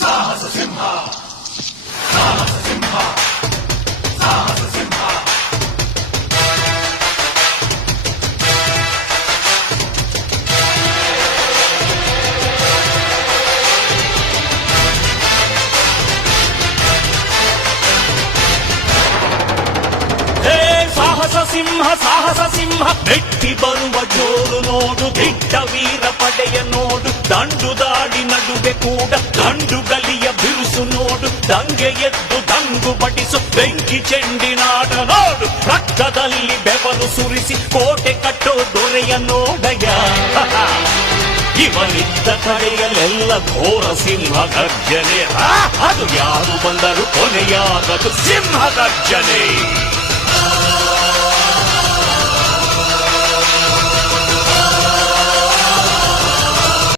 ಸಾಹಸ ಸಿಂಹ ಸಾಹಸ ಸಿಂಹ ಸಾಹಸ ಸಿಂಹ ಸಾಹಸ ಸಿಂಹ ಬೆಟ್ಟಿ ಬರುವ ಜೋರು ನೋಡು, ದಿಟ್ಟ ವೀರ ಪಡೆಯ ನೋಡು, ದಂಡು ದಾಡಿ ನಡುವೆ ಕೂಡ ದಂಡುಗಲಿಯ ಬಿರುಸು ನೋಡು, ದಂಗೆ ಎದ್ದು ದಂಗು ಬಡಿಸು ಬೆಂಕಿ ಚೆಂಡಿನಾಡ ನೋಡು, ರಕ್ತದಲ್ಲಿ ಬೆವರು ಸುರಿಸಿ ಕೋಟೆ ಕಟ್ಟೋ ದೊರೆಯ ನೋಡಯ್ಯ. ಇವನಿದ್ದ ಕಡೆಯಲ್ಲೆಲ್ಲ ಘೋರ ಸಿಂಹ ಗರ್ಜನೆ, ಅದು ಯಾರು ಬಂದರು ಕೊನೆಯಾಗದು ಸಿಂಹ ಗರ್ಜನೆ.